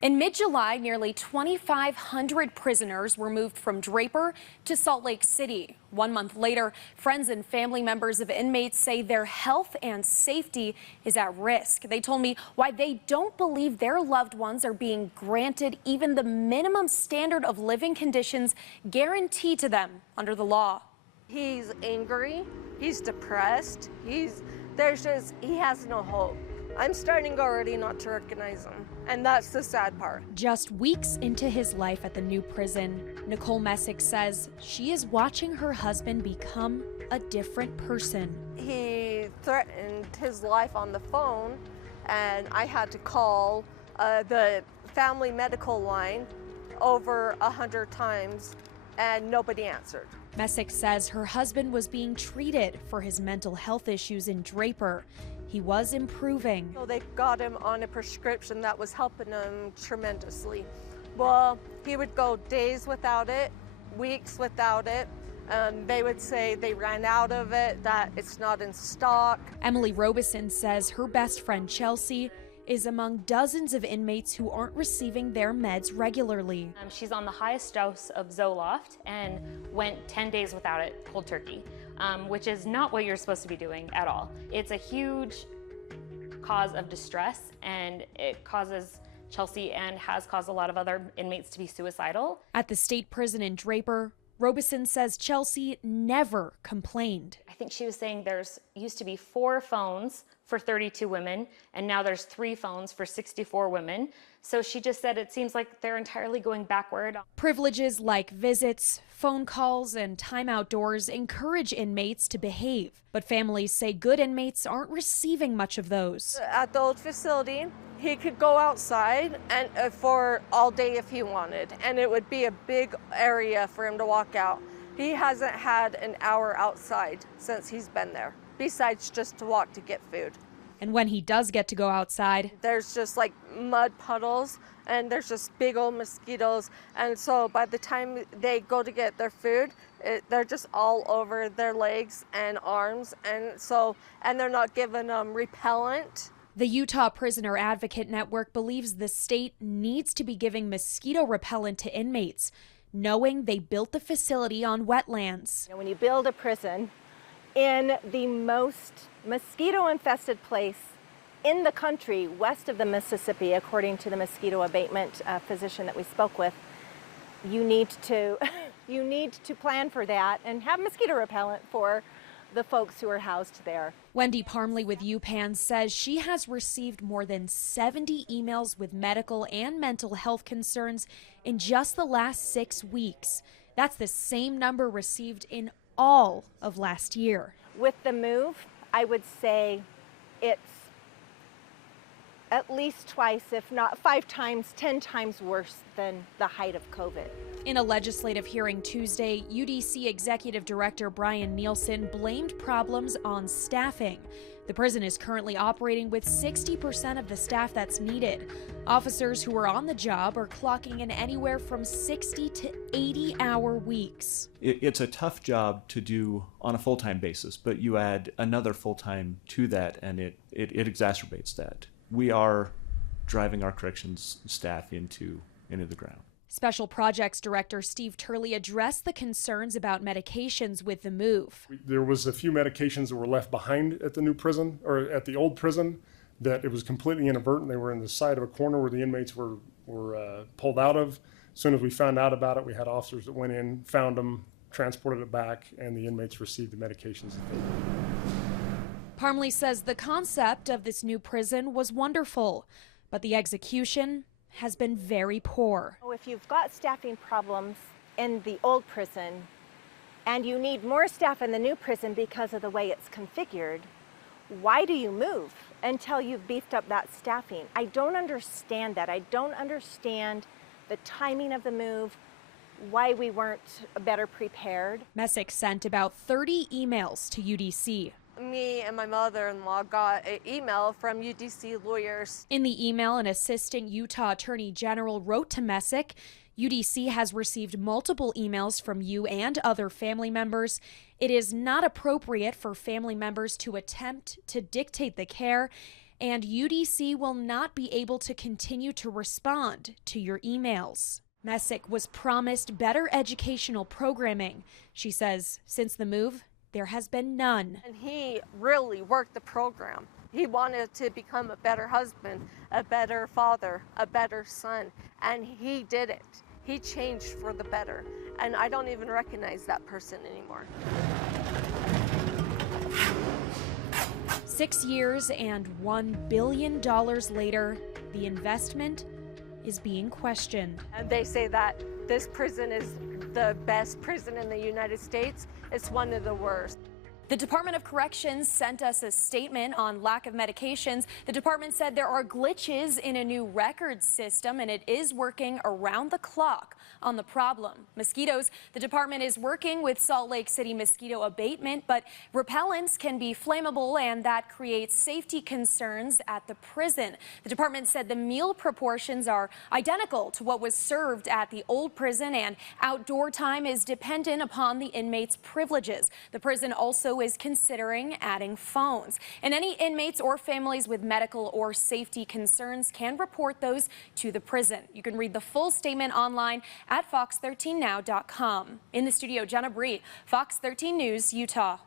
In mid-July, nearly 2,500 prisoners were moved from Draper to Salt Lake City. 1 month later, friends and family members of inmates say their health and safety is at risk. They told me why they don't believe their loved ones are being granted even the minimum standard of living conditions guaranteed to them under the law. He's angry, he's depressed, he has no hope. I'm starting already not to recognize him, and that's the sad part. Just weeks into his life at the new prison, Nicole Messick says she is watching her husband become a different person. He threatened his life on the phone, and I had to call the family medical line over 100 times, and nobody answered. Messick says her husband was being treated for his mental health issues in Draper. He was improving. So they got him on a prescription that was helping him tremendously. Well, he would go days without it, weeks without it. They would say they ran out of it, that it's not in stock. Emily Robeson says her best friend Chelsea is among dozens of inmates who aren't receiving their meds regularly. She's on the highest dose of Zoloft and went 10 days without it, cold turkey, which is not what you're supposed to be doing at all. It's a huge cause of distress, and it causes Chelsea and has caused a lot of other inmates to be suicidal. At the state prison in Draper, Robeson says Chelsea never complained. I think she was saying there's used to be 4 phones for 32 women, and now there's 3 phones for 64 women. So she just said it seems like they're entirely going backward. Privileges like visits, phone calls, and time outdoors encourage inmates to behave. But families say good inmates aren't receiving much of those. At the old facility, he could go outside and for all day if he wanted, and it would be a big area for him to walk out. He hasn't had an hour outside since he's been there, besides just to walk to get food. And when he does get to go outside, there's just like mud puddles and there's just big old mosquitoes. And so by the time they go to get their food, they're just all over their legs and arms. And they're not given repellent. The Utah Prisoner Advocate Network believes the state needs to be giving mosquito repellent to inmates, knowing they built the facility on wetlands. When you build a prison in the most mosquito-infested place in the country west of the Mississippi, according to the mosquito abatement physician that we spoke with, you need to plan for that and have mosquito repellent for the folks who are housed there. Wendy Parmley with UPenn says she has received more than 70 emails with medical and mental health concerns in just the last 6 weeks. That's the same number received in all of last year. With the move, I would say it's at least twice, if not 5 times, 10 times worse than the height of COVID. In a legislative hearing Tuesday, UDC Executive Director Brian Nielsen blamed problems on staffing. The prison is currently operating with 60% of the staff that's needed. Officers who are on the job are clocking in anywhere from 60 to 80-hour weeks. It's a tough job to do on a full-time basis, but you add another full-time to that and it exacerbates that. We are driving our corrections staff into the ground. Special Projects Director Steve Turley addressed the concerns about medications with the move. There was a few medications that were left behind at the new prison, or at the old prison, that it was completely inadvertent. They were in the side of a corner where the inmates were pulled out of. As soon as we found out about it, we had officers that went in, found them, transported it back, and the inmates received the medications that they needed. Parmley says the concept of this new prison was wonderful, but the execution has been very poor. If you've got staffing problems in the old prison and you need more staff in the new prison because of the way it's configured, why do you move until you've beefed up that staffing? I don't understand that. I don't understand the timing of the move, why we weren't better prepared. Messick sent about 30 emails to UDC. Me and my mother-in-law got an email from UDC lawyers. In the email, an assistant Utah Attorney General wrote to Messick, UDC has received multiple emails from you and other family members. It is not appropriate for family members to attempt to dictate the care, and UDC will not be able to continue to respond to your emails. Messick was promised better educational programming. She says since the move, there has been none. And he really worked the program. He wanted to become a better husband, a better father, a better son, and he did it. He changed for the better, and I don't even recognize that person anymore. 6 years and $1 billion later, the investment is being questioned. And they say that this prison is the best prison in the United States. It's one of the worst. The Department of Corrections sent us a statement on lack of medications. The department said there are glitches in a new record system, and it is working around the clock on the problem. Mosquitoes, the department is working with Salt Lake City mosquito abatement, but repellents can be flammable, and that creates safety concerns at the prison. The department said the meal proportions are identical to what was served at the old prison, and outdoor time is dependent upon the inmates' privileges. The prison also is considering adding phones. And any inmates or families with medical or safety concerns can report those to the prison. You can read the full statement online at fox13now.com. In the studio, Jenna Bree, Fox 13 News, Utah.